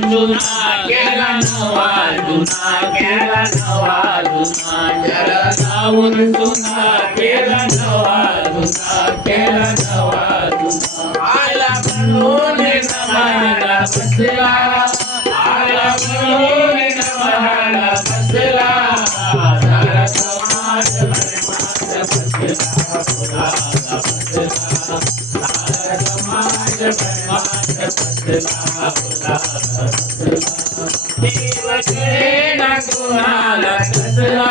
जुना केला नवा जुना केला नवा जुना जरा जाऊन जुना केला नवा जुना केला नवा जुना आला म्हणून नवाला बसला आला म्हणून नवाला बसला सारा समाज धर्मात बसला सारा समाज धर्मात बसला देव केला कोणाला कसला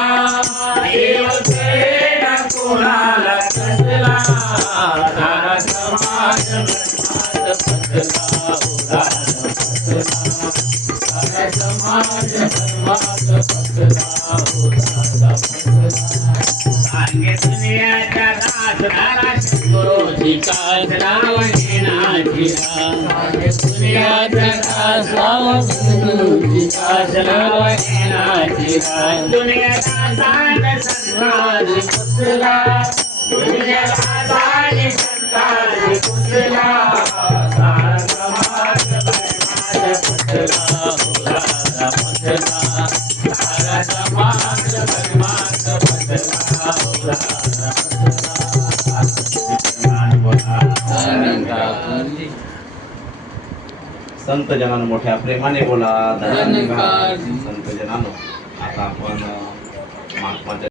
देव केला कोणाला कसला सारा समाज धर्मात बसला सारा समाज धर्मात बसला सांगे दुनियाच्या राजधारा गुरुजी काय रावणीनाची सांगे दुनियाच्या राजधारा गुरुजी काय रावणीनाची दुनियाचा सांग संताजी पुसला दुनियाचा सांग संताजी पुसला सारा समाज धर्मात बसला सारा समाज धर्मात संत जनानं मोठ्या प्रेमाने बोला. संत जनानो, आता आपण महात्मा